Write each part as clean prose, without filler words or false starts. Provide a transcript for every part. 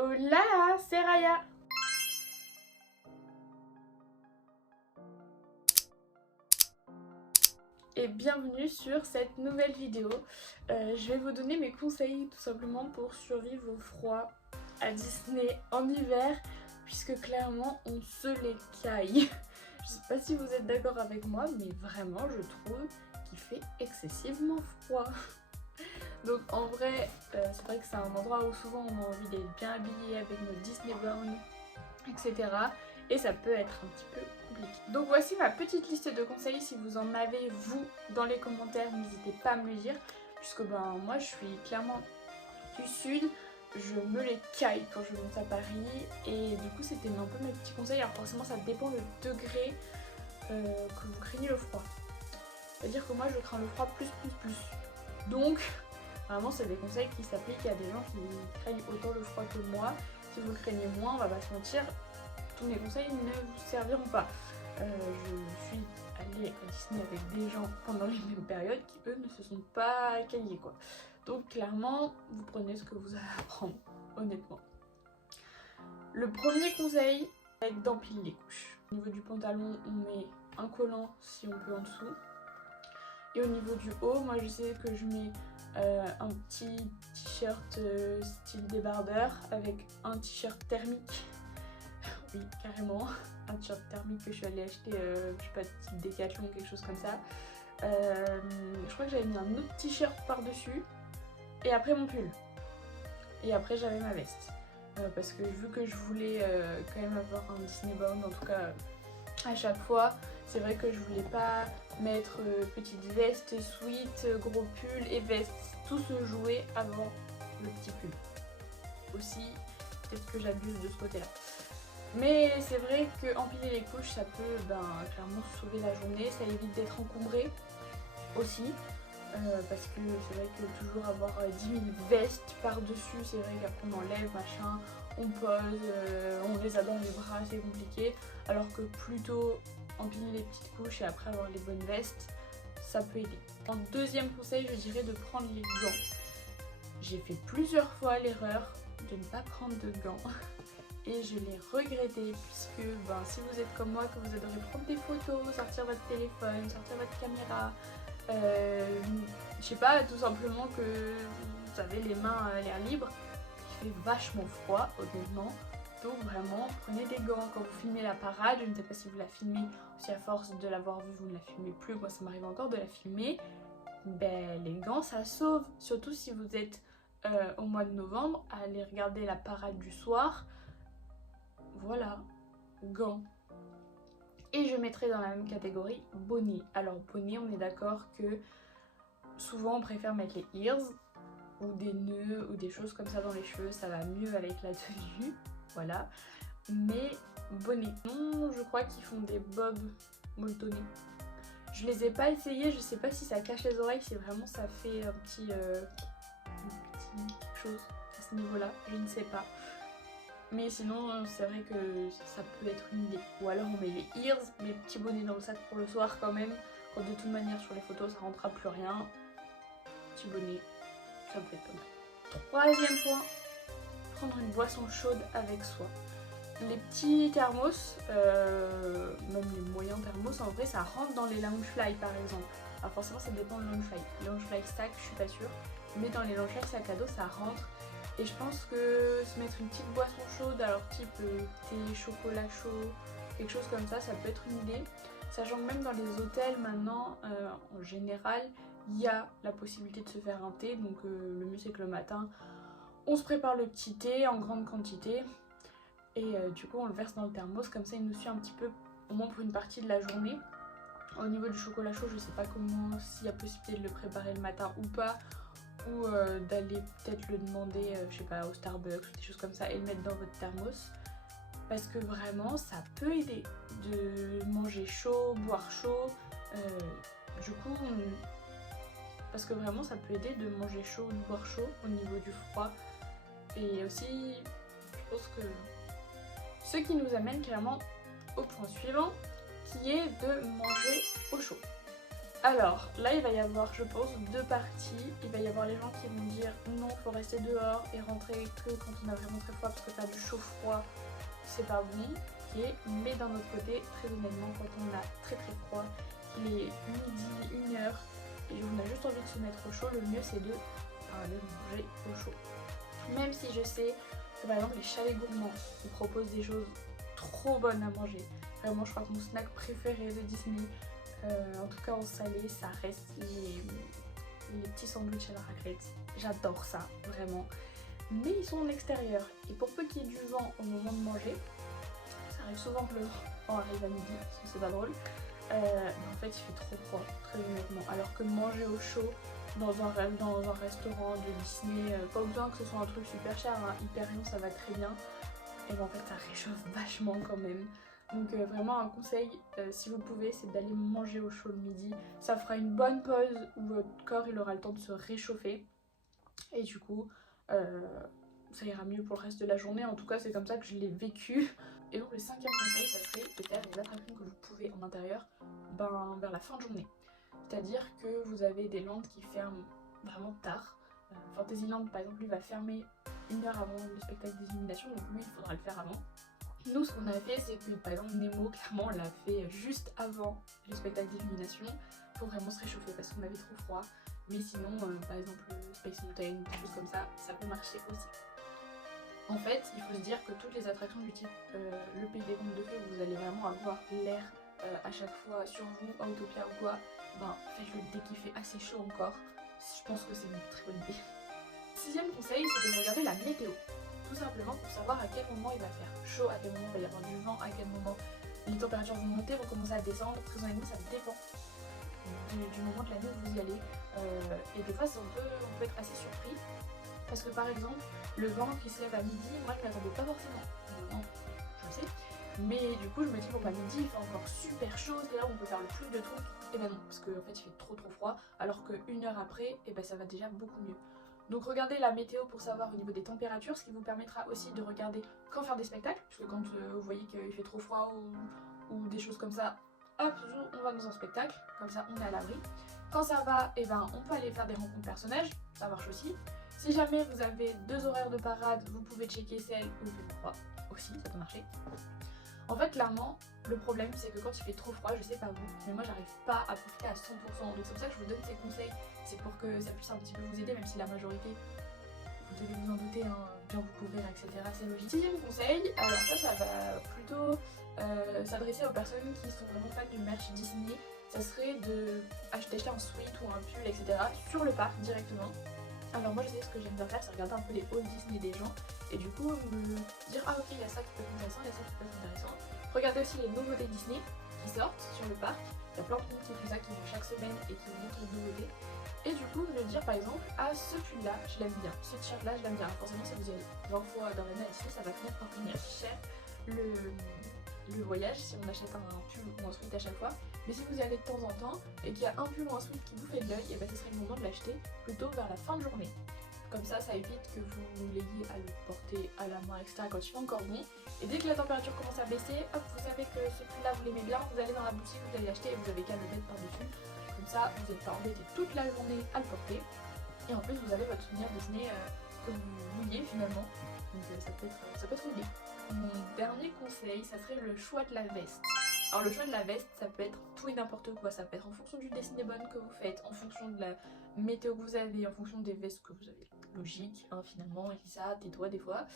Hola, c'est Raya. Et bienvenue sur cette nouvelle vidéo. Je vais vous donner mes conseils tout simplement pour survivre au froid à Disney en hiver, puisque clairement on se les caille. Je sais pas si vous êtes d'accord avec moi, mais vraiment je trouve qu'il fait excessivement froid. Donc en vrai, c'est vrai que c'est un endroit où souvent on a envie d'être bien habillé avec notre Disney Bound, etc. Et ça peut être un petit peu compliqué. Donc voici ma petite liste de conseils. Si vous en avez, vous, dans les commentaires, n'hésitez pas à me le dire. Puisque moi je suis clairement du sud, je me les caille quand je monte à Paris. Et du coup c'était un peu mes petits conseils. Alors forcément ça dépend le degré que vous craignez le froid. C'est-à-dire que moi je crains le froid plus. Donc vraiment c'est des conseils qui s'appliquent à des gens qui craignent autant le froid que moi. Si vous le craignez moins, on va pas se mentir, tous mes conseils ne vous serviront pas. Je suis allée à Disney avec des gens pendant les mêmes périodes qui eux ne se sont pas caillés quoi. Donc clairement, vous prenez ce que vous avez à prendre, honnêtement. Le premier conseil va être d'empiler les couches. Au niveau du pantalon, on met un collant si on peut en dessous. Et au niveau du haut, moi je sais que je mets un petit t-shirt style débardeur avec un t-shirt thermique. Oui, carrément, un t-shirt thermique que je suis allée acheter, je sais pas, type Décathlon ou quelque chose comme ça. Je crois que j'avais mis un autre t-shirt par-dessus et après mon pull. Et après j'avais ma veste. Parce que vu que je voulais quand même avoir un Disney Bound, en tout cas à chaque fois, c'est vrai que je voulais pas mettre petite veste, sweat, gros pull et veste. Tout se jouait avant le petit pull. Aussi, peut-être que j'abuse de ce côté-là. Mais c'est vrai que empiler les couches, ça peut clairement sauver la journée, ça évite d'être encombré aussi. Parce que c'est vrai que toujours avoir 10 000 vestes par-dessus, c'est vrai qu'après on enlève, machin, on pose, on les a dans les bras, c'est compliqué. Alors que plutôt empiler les petites couches et après avoir les bonnes vestes, ça peut aider. En deuxième conseil, je dirais de prendre les gants. J'ai fait plusieurs fois l'erreur de ne pas prendre de gants. Et je l'ai regretté puisque si vous êtes comme moi, que vous adorez prendre des photos, sortir votre téléphone, sortir votre caméra, je sais pas, tout simplement que vous avez les mains à l'air libre, il fait vachement froid honnêtement. Donc vraiment prenez des gants quand vous filmez la parade. Je ne sais pas si vous la filmez, si à force de l'avoir vue vous ne la filmez plus, moi ça m'arrive encore de la filmer. Les gants ça sauve, surtout si vous êtes au mois de novembre, à aller regarder la parade du soir. Voilà, gants. Et je mettrai dans la même catégorie bonnet. Alors bonnet, on est d'accord que souvent on préfère mettre les ears ou des nœuds ou des choses comme ça dans les cheveux, ça va mieux avec la tenue, voilà. Mais bonnet, non, je crois qu'ils font des bobs molletonnés. Je les ai pas essayés, je sais pas si ça cache les oreilles, si vraiment ça fait un petit quelque chose à ce niveau-là, je ne sais pas. Mais sinon, c'est vrai que ça peut être une idée. Ou alors on met les ears, mes petits bonnets dans le sac pour le soir quand même. Quand de toute manière sur les photos ça rentrera plus rien. Petit bonnet, ça peut être pas mal. Troisième point, prendre une boisson chaude avec soi. Les petits thermos, même les moyens thermos, en vrai ça rentre dans les Loungefly par exemple. Alors forcément ça dépend de Loungefly. Loungefly stack, je suis pas sûre. Mais dans les Loungefly sac à dos ça rentre. Et je pense que se mettre une petite boisson chaude, alors type thé, chocolat chaud, quelque chose comme ça peut être une idée. Sachant que même dans les hôtels maintenant, en général, il y a la possibilité de se faire un thé. Donc le mieux c'est que le matin, on se prépare le petit thé en grande quantité. Et du coup on le verse dans le thermos, comme ça il nous suit un petit peu, au moins pour une partie de la journée. Au niveau du chocolat chaud, je sais pas comment, s'il y a possibilité de le préparer le matin ou pas. Ou d'aller peut-être le demander, je sais pas, au Starbucks ou des choses comme ça et le mettre dans votre thermos. Parce que vraiment, ça peut aider de manger chaud, boire chaud. Du coup, parce que vraiment, ça peut aider de manger chaud ou de boire chaud au niveau du froid. Et aussi, je pense que ce qui nous amène clairement au point suivant, qui est de manger au chaud. Alors là il va y avoir je pense deux parties. Il va y avoir les gens qui vont dire non faut rester dehors et rentrer que quand on a vraiment très froid parce que faire du chaud froid c'est pas bon. Okay. Mais d'un autre côté très honnêtement quand on a très froid, qu'il est midi, 1h et on a juste envie de se mettre au chaud, le mieux c'est de manger au chaud. Même si je sais que par exemple les chalets gourmands ils proposent des choses trop bonnes à manger. Vraiment je crois que mon snack préféré de Disney, en tout cas en salé, ça reste les petits sandwichs à la raclette. J'adore ça, vraiment. Mais ils sont en extérieur et pour peu qu'il y ait du vent au moment de manger, ça arrive souvent que le vent arrive à midi, c'est pas drôle. Mais en fait il fait trop froid, très honnêtement. Alors que manger au chaud dans un restaurant de Disney, pas besoin que ce soit un truc super cher, hein, Hyperion ça va très bien. Et ben en fait ça réchauffe vachement quand même. Donc vraiment un conseil si vous pouvez c'est d'aller manger au chaud le midi. Ça fera une bonne pause où votre corps il aura le temps de se réchauffer. Et du coup ça ira mieux pour le reste de la journée. En tout cas c'est comme ça que je l'ai vécu. Et donc le 5e conseil ça serait de faire des attractions que vous pouvez en intérieur vers la fin de journée. C'est-à-dire que vous avez des landes qui ferment vraiment tard. Fantasyland par exemple lui va fermer 1 heure avant le spectacle d'illumination, donc lui il faudra le faire avant. Nous ce qu'on a fait c'est que par exemple Nemo clairement on l'a fait juste avant le spectacle d'illumination pour vraiment se réchauffer parce qu'on avait trop froid. Mais sinon par exemple Space Mountain, des choses comme ça peut marcher aussi. En fait il faut se dire que toutes les attractions du type le pays des contes de fées où vous allez vraiment avoir l'air à chaque fois sur vous, Autopia ou quoi, ben faites-le dès qu'il fait assez chaud encore. Je pense que c'est une très bonne idée. 6e conseil c'est de regarder la météo. Tout simplement pour savoir à quel moment il va faire chaud, à quel moment il va y avoir du vent, à quel moment les températures vont monter, vont commencer à descendre. Très honnêtement ça dépend du moment de l'année où vous y allez. Et des fois on peut être assez surpris. Parce que par exemple, le vent qui se lève à midi, moi je m'y attendais pas forcément. Non, je sais. Mais du coup je me dis bon bah midi il fait encore super chaud, c'est là où on peut faire le plus de trucs. Et ben non, parce qu'en fait il fait trop froid, alors qu'une heure après, et ben ça va déjà beaucoup mieux. Donc regardez la météo pour savoir au niveau des températures, ce qui vous permettra aussi de regarder quand faire des spectacles, puisque quand vous voyez qu'il fait trop froid ou des choses comme ça, hop, on va dans un spectacle, comme ça on est à l'abri. Quand ça va, et ben on peut aller faire des rencontres personnages, ça marche aussi. Si jamais vous avez 2 horaires de parade, vous pouvez checker celle où il fait froid aussi, ça peut marcher. En fait clairement, le problème c'est que quand il fait trop froid, je sais pas vous, mais moi j'arrive pas à profiter à 100%, donc c'est pour ça que je vous donne ces conseils. C'est pour que ça puisse un petit peu vous aider, même si la majorité, vous devez vous en douter, hein, bien vous couvrir, etc. C'est logique. 6e conseil, alors ça va plutôt s'adresser aux personnes qui sont vraiment fans du merch Disney. Ça serait d'acheter un sweat ou un pull, etc. sur le parc directement. Alors moi je sais ce que j'aime bien faire, c'est regarder un peu les hauls Disney des gens et du coup me dire ah ok il y a ça qui peut être intéressant, il y a ça qui peut être intéressant. Regardez aussi les nouveautés Disney qui sortent sur le parc. Il y a plein de comptes qui font ça, qui vont chaque semaine et qui vous montrent les nouveautés. Et du coup, me dire par exemple, ah ce pull là, je l'aime bien, ce t-shirt là, je l'aime bien. Alors forcément, si vous y allez 20 fois dans l'année à Disney, ça va finir par venir cher le voyage si on achète un pull ou un sweat à chaque fois. Mais si vous y allez de temps en temps et qu'il y a un pull ou un sweat qui vous fait de l'œil, et ben ce serait le moment de l'acheter plutôt vers la fin de journée. Comme ça évite que vous l'ayez à le porter à la main, etc. quand il fait encore bon. Et dès que la température commence à baisser, hop, vous savez que ce pull là vous l'aimez bien, vous allez dans la boutique, vous allez l'acheter et vous avez qu'à le mettre par-dessus. Comme ça, vous n'êtes pas embêté toute la journée à le porter. Et en plus, vous avez votre souvenir Disney que vous vouliez finalement. Donc ça peut être une idée. Mon dernier conseil, ça serait le choix de la veste. Alors le choix de la veste, ça peut être tout et n'importe quoi. Ça peut être en fonction du Disney Bun que vous faites, en fonction de la météo que vous avez, en fonction des vestes que vous avez. Logique, hein, finalement, Elisa, tais-toi des fois.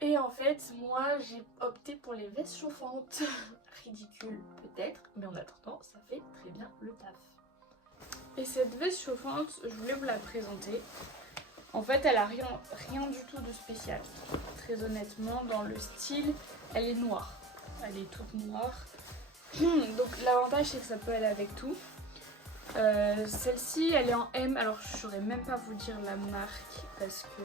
Et en fait, moi, j'ai opté pour les vestes chauffantes. Ridicule peut-être, mais en attendant, ça fait très bien le taf. Et cette veste chauffante, je voulais vous la présenter. En fait, elle a rien du tout de spécial. Très honnêtement, dans le style, elle est noire. Elle est toute noire. Donc l'avantage, c'est que ça peut aller avec tout. Celle-ci, elle est en M. Alors, je saurais même pas vous dire la marque parce que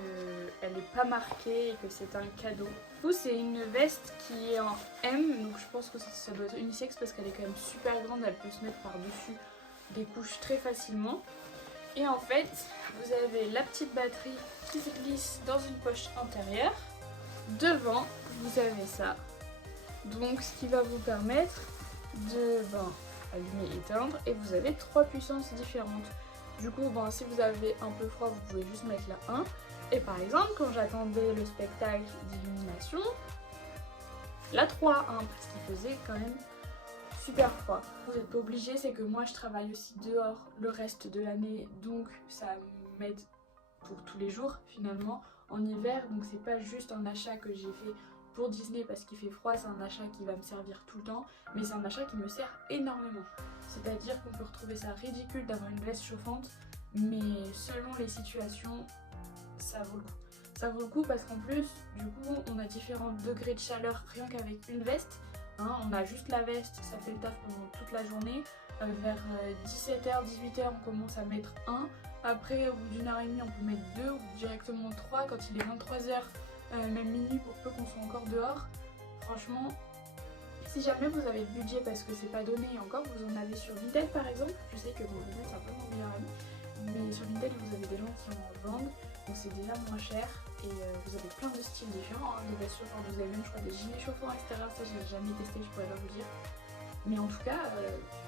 elle est pas marquée et que c'est un cadeau. Du coup, c'est une veste qui est en M. Donc, je pense que ça doit être unisexe parce qu'elle est quand même super grande. Elle peut se mettre par-dessus des couches très facilement. Et en fait, vous avez la petite batterie qui se glisse dans une poche intérieure. Devant, vous avez ça. Donc, ce qui va vous permettre de allumer, éteindre, et vous avez 3 puissances différentes. Du coup, bon, si vous avez un peu froid, vous pouvez juste mettre la 1. Et par exemple, quand j'attendais le spectacle d'illumination, la 3, hein, parce qu'il faisait quand même super froid. Vous n'êtes pas obligé, c'est que moi je travaille aussi dehors le reste de l'année, donc ça m'aide pour tous les jours finalement en hiver. Donc c'est pas juste un achat que j'ai fait pour Disney parce qu'il fait froid, c'est un achat qui va me servir tout le temps, mais c'est un achat qui me sert énormément. C'est-à-dire qu'on peut retrouver ça ridicule d'avoir une veste chauffante, mais selon les situations, ça vaut le coup. Ça vaut le coup parce qu'en plus, du coup, on a différents degrés de chaleur rien qu'avec une veste. Hein, on a juste la veste, ça fait le taf pendant toute la journée. Vers 17h, 18h, on commence à mettre 1. Après, au bout d'une heure et demie, on peut mettre 2 ou directement 3 quand il est 23h, même minuit, pour peu qu'on soit encore dehors. Franchement, si jamais vous avez le budget parce que c'est pas donné encore, vous en avez sur Vinted par exemple. Je sais que bon, Vinted c'est un peu mon meilleur ami, mais sur Vinted vous avez des gens qui en vendent, donc c'est déjà moins cher et vous avez plein de styles différents, hein, des vestes chauffantes, vous avez même je crois des gilets chauffants etc. Ça j'ai jamais testé, je pourrais pas vous dire. Mais en tout cas,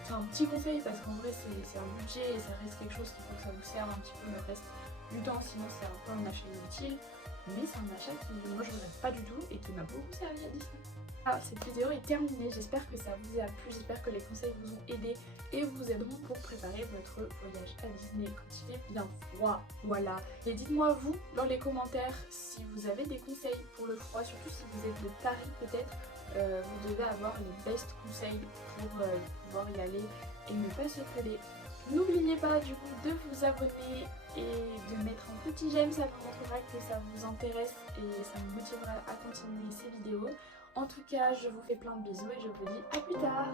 c'est un petit conseil parce qu'en vrai c'est un budget et ça reste quelque chose qu'il faut que ça vous serve un petit peu le reste du temps, sinon c'est un peu un achat inutile. Mais c'est un achat qui moi je regrette pas du tout et qui m'a beaucoup servi à Disney. Ah, cette vidéo est terminée, j'espère que ça vous a plu, j'espère que les conseils vous ont aidé et vous aideront pour préparer votre voyage à Disney quand il est bien froid, voilà. Et dites-moi vous dans les commentaires si vous avez des conseils pour le froid, surtout si vous êtes de Paris peut-être, vous devez avoir les best conseils pour pouvoir y aller et ne pas se coller. N'oubliez pas du coup de vous abonner et de mettre un petit j'aime, ça me montrera que ça vous intéresse et ça me motivera à continuer ces vidéos. En tout cas, je vous fais plein de bisous et je vous dis à plus tard.